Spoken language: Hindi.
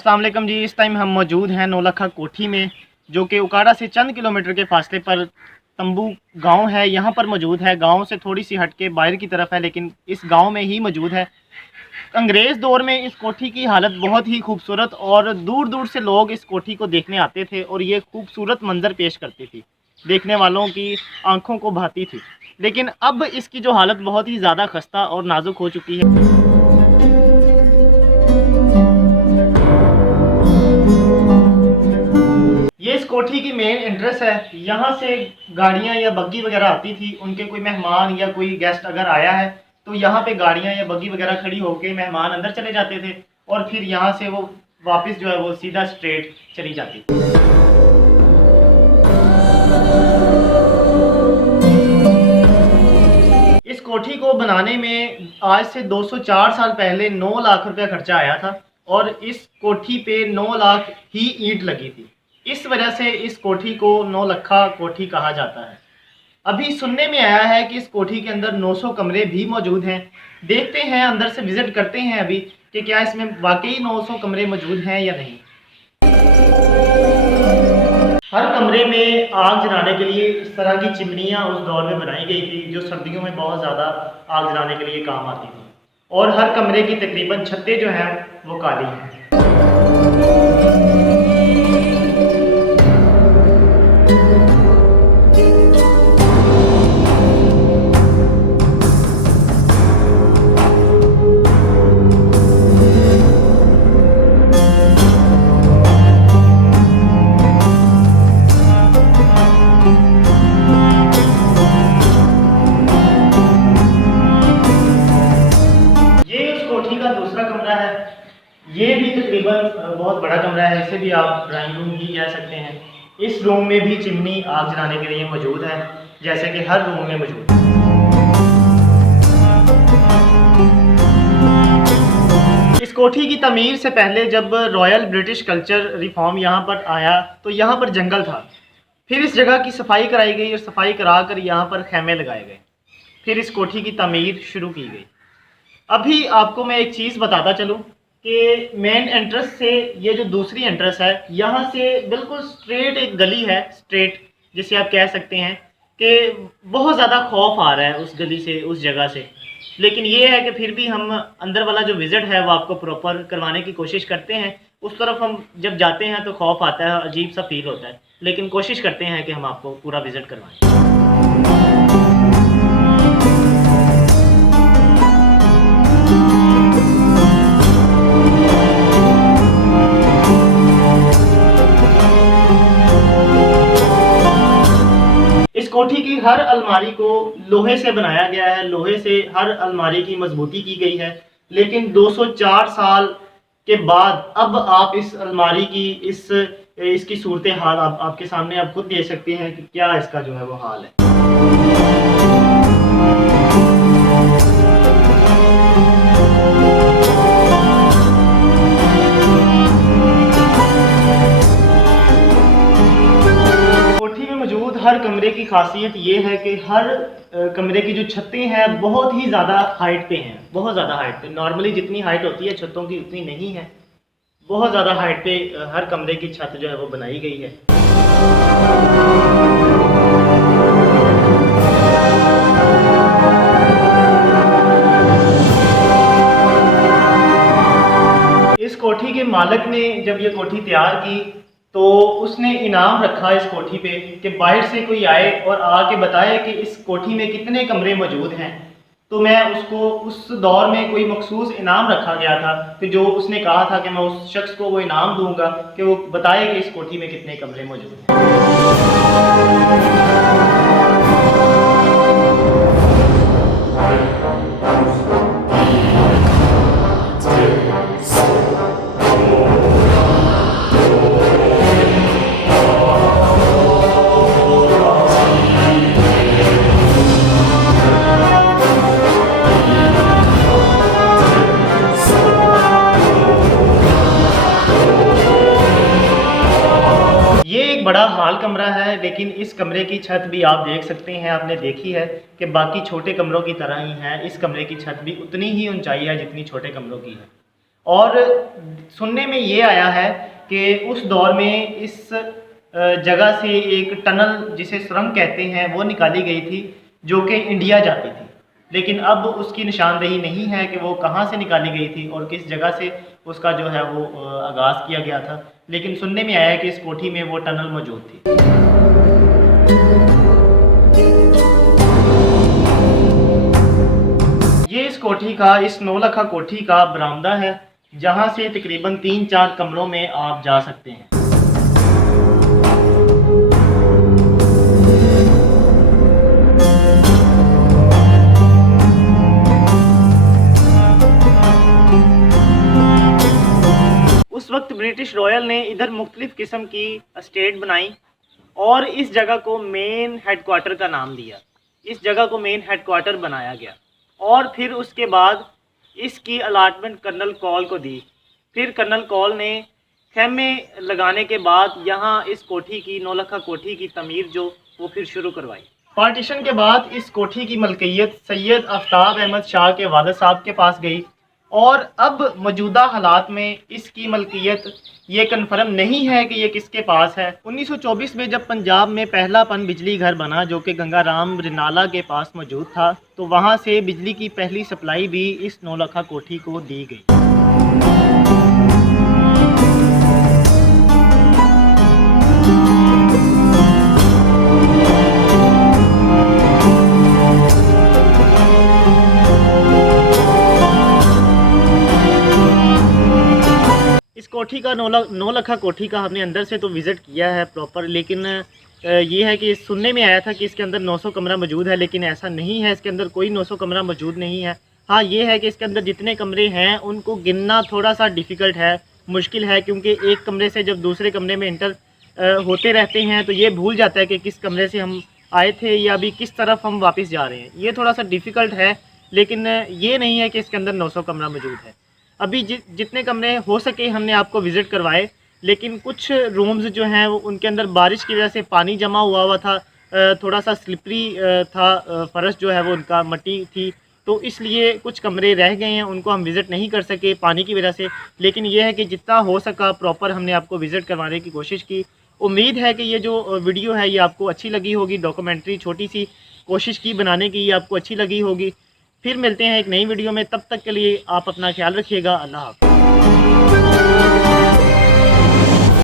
अस्सलाम वालेकुम जी। इस टाइम हम मौजूद हैं नौलखा कोठी में, जो कि उकाड़ा से चंद किलोमीटर के फासले पर तंबू गांव है, यहाँ पर मौजूद है। गांव से थोड़ी सी हट के बाहर की तरफ है, लेकिन इस गांव में ही मौजूद है। अंग्रेज़ दौर में इस कोठी की हालत बहुत ही खूबसूरत और दूर दूर से लोग इस कोठी को देखने आते थे और ये खूबसूरत मंजर पेश करती थी, देखने वालों की आंखों को भाती थी। लेकिन अब इसकी जो हालत बहुत ही ज़्यादा खस्ता और नाजुक हो चुकी है। ये इस कोठी की मेन एंट्रेंस है। यहाँ से गाड़ियाँ या बग्गी वगैरह आती थी। उनके कोई मेहमान या कोई गेस्ट अगर आया है तो यहाँ पे गाड़ियाँ या बग्गी वगैरह खड़ी होके मेहमान अंदर चले जाते थे और फिर यहाँ से वो वापस जो है वो सीधा स्ट्रेट चली जाती थी। इस कोठी को बनाने में आज से 204 साल पहले 9 लाख रुपया खर्चा आया था और इस कोठी पे 9 लाख ही ईंट लगी थी। इस वजह से इस कोठी को नौलखा कोठी कहा जाता है। अभी सुनने में आया है कि इस कोठी के अंदर 900 कमरे भी मौजूद हैं। देखते हैं, अंदर से विजिट करते हैं अभी कि क्या इसमें वाकई 900 कमरे मौजूद हैं या नहीं। हर कमरे में आग जलाने के लिए इस तरह की चिमनियाँ उस दौर में बनाई गई थी, जो सर्दियों में बहुत ज़्यादा आग जलाने के लिए काम आती थी। और हर कमरे की तकरीबन छतें जो हैं वो काली हैं। का दूसरा कमरा है। ये भी तकरीबन बहुत बड़ा कमरा है, इसे भी आप ड्राइंग रूम ही कह सकते हैं। इस रूम में भी चिमनी आग जलाने के लिए मौजूद है, जैसे कि हर रूम में मौजूद है। इस कोठी की तमीर से पहले जब रॉयल ब्रिटिश कल्चर रिफॉर्म यहाँ पर आया तो यहाँ पर जंगल था। फिर इस जगह की सफाई कराई गई और सफाई करा कर यहाँ पर खेमे लगाए गए। फिर इस कोठी की तमीर शुरू की गई। अभी आपको मैं एक चीज़ बताता चलूँ कि मेन एंट्रेंस से ये जो दूसरी एंट्रेंस है, यहाँ से बिल्कुल स्ट्रेट एक गली है, स्ट्रेट जिसे आप कह सकते हैं कि बहुत ज़्यादा खौफ आ रहा है उस गली से, उस जगह से। लेकिन ये है कि फिर भी हम अंदर वाला जो विज़िट है वो आपको प्रॉपर करवाने की कोशिश करते हैं। उस तरफ हम जब जाते हैं तो खौफ आता है, अजीब सा फील होता है, लेकिन कोशिश करते हैं कि हम आपको पूरा विज़िट करवाएं। कोठी की हर अलमारी को लोहे से बनाया गया है, लोहे से हर अलमारी की मजबूती की गई है। लेकिन 204 साल के बाद अब आप इस अलमारी की इसकी सूरत हाल आपके सामने आप खुद देख सकते हैं कि क्या इसका जो है वो हाल है। हर कमरे की खासियत ये है कि हर कमरे की जो छतें हैं बहुत ही ज़्यादा हाइट पे हैं, बहुत ज़्यादा हाइट पे। नॉर्मली जितनी हाइट होती है छतों की उतनी नहीं है, बहुत ज़्यादा हाइट पे हर कमरे की छत जो है वो बनाई गई है। इस कोठी के मालिक ने जब ये कोठी तैयार की तो उसने इनाम रखा इस कोठी पे कि बाहर से कोई आए और आके बताए कि इस कोठी में कितने कमरे मौजूद हैं। तो मैं उसको उस दौर में कोई मखसूस इनाम रखा गया था कि जो उसने कहा था कि मैं उस शख्स को वो इनाम दूंगा कि वो बताए कि इस कोठी में कितने कमरे मौजूद हैं। बड़ा हाल कमरा है, लेकिन इस कमरे की छत भी आप देख सकते हैं, आपने देखी है कि बाकी छोटे कमरों की तरह ही है। इस कमरे की छत भी उतनी ही ऊंचाई है जितनी छोटे कमरों की है। और सुनने में ये आया है कि उस दौर में इस जगह से एक टनल जिसे सुरंग कहते हैं वो निकाली गई थी जो कि इंडिया जाती थी, लेकिन अब उसकी निशानदेही नहीं है कि वो कहाँ से निकाली गई थी और किस जगह से उसका जो है वो आगाज़ किया गया था। लेकिन सुनने में आया है कि इस कोठी में वो टनल मौजूद थी। ये इस कोठी का, इस नौलखा कोठी का बरामदा है, जहाँ से तकरीबन 3-4 कमरों में आप जा सकते हैं। उस वक्त ब्रिटिश रॉयल ने इधर मुख्तलिफ़ किस्म की एस्टेट बनाई और इस जगह को मेन हेडक्वार्टर का नाम दिया। इस जगह को मेन हेडक्वार्टर बनाया गया और फिर उसके बाद इसकी अलाटमेंट कर्नल कॉल को दी। फिर कर्नल कॉल ने खेमे लगाने के बाद यहाँ इस कोठी की, नौलखा कोठी की तमीर जो वो फिर शुरू करवाई। पार्टीशन के बाद इस कोठी की मलकियत सैयद आफ्ताब अहमद शाह के वालिद साहब के पास गई और अब मौजूदा हालात में इसकी मलकियत ये कन्फर्म नहीं है कि ये किसके पास है। 1924 में जब पंजाब में पहला पन बिजली घर बना जो कि गंगाराम रिनाला के पास मौजूद था, तो वहाँ से बिजली की पहली सप्लाई भी इस नौलखा कोठी को दी गई। इस कोठी का नौलखा कोठी का हमने अंदर से तो विज़िट किया है प्रॉपर, लेकिन ये है कि सुनने में आया था कि इसके अंदर 900 कमरा मौजूद है, लेकिन ऐसा नहीं है। इसके अंदर कोई 900 कमरा मौजूद नहीं है। हाँ, ये है कि इसके अंदर जितने कमरे हैं उनको गिनना थोड़ा सा डिफ़िकल्ट है, मुश्किल है, क्योंकि एक कमरे से जब दूसरे कमरे में इंटर होते रहते हैं तो ये भूल जाता है कि किस कमरे से हम आए थे या अभी किस तरफ हम वापस जा रहे हैं। ये थोड़ा सा डिफ़िकल्ट है, लेकिन ये नहीं है कि इसके अंदर 900 कमरा मौजूद है। अभी जितने कमरे हो सके हमने आपको विज़िट करवाए, लेकिन कुछ रूम्स जो हैं वो उनके अंदर बारिश की वजह से पानी जमा हुआ था, थोड़ा सा स्लिपरी था, फ़र्श जो है वो उनका मट्टी थी, तो इसलिए कुछ कमरे रह गए हैं, उनको हम विज़िट नहीं कर सके पानी की वजह से। लेकिन ये है कि जितना हो सका प्रॉपर हमने आपको विज़िट करवाने की कोशिश की। उम्मीद है कि ये जो वीडियो है ये आपको अच्छी लगी होगी, डॉक्यूमेंट्री छोटी सी कोशिश की बनाने की, ये आपको अच्छी लगी होगी। फिर मिलते हैं एक नई वीडियो में, तब तक के लिए आप अपना ख्याल रखिएगा। अल्लाह हाफ़िज़।